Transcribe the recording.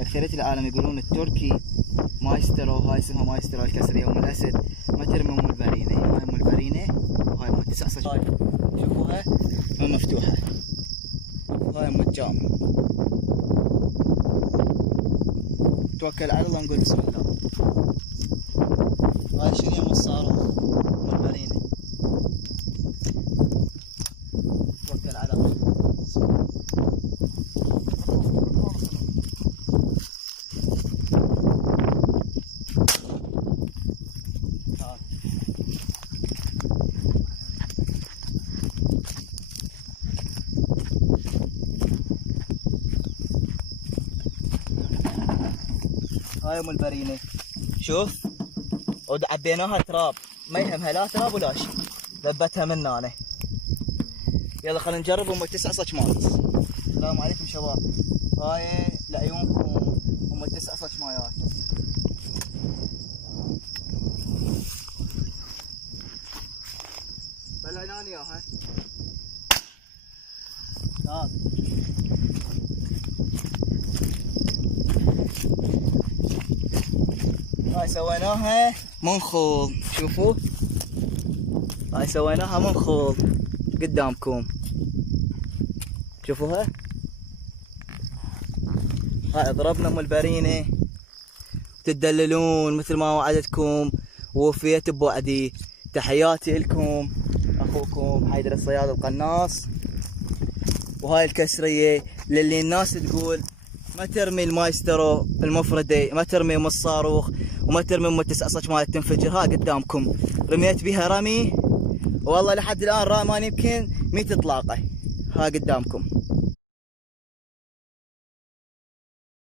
اكثرية العالم يقولون التركي مايسترو، هاي اسمها مايسترو الكسرية ام الاسد، ما ترمي ام البرينة. هاي ام البرينة وهاي ام 9 صج. شوفوها مفتوحة. هاي ام الجام. توكل على الله نقول بسم الله. هاي شنو ام الصاروخ ام البرينة. توكل على الله. هاي ام البرينة. شوف عبيناها تراب، ما يهمها لا تراب ولا شيء، ذبتها منا انا. يلا خلينا نجرب ام 9 صجمات. السلام عليكم شباب. هاي لعيونكم ام 9 صجمايات. بلعناني اياها. تعال. هاي سويناها منخوض، شوفوا هاي سويناها منخوض قدامكم، شوفوها. هاي ضربنا ام البرينة، تدللون مثل ما وعدتكم ووفيت بوعدي. تحياتي لكم، اخوكم حيدر الصياد القناص. وهاي الكسرية للي الناس تقول ما ترمي المايسترو المفردة، ما ترمي ام الصاروخ، وما ترمي ام 9 صجمات تنفجر. ها قدامكم رميت بها رمي والله لحد الان ماني يمكن 100 اطلاقة. ها قدامكم.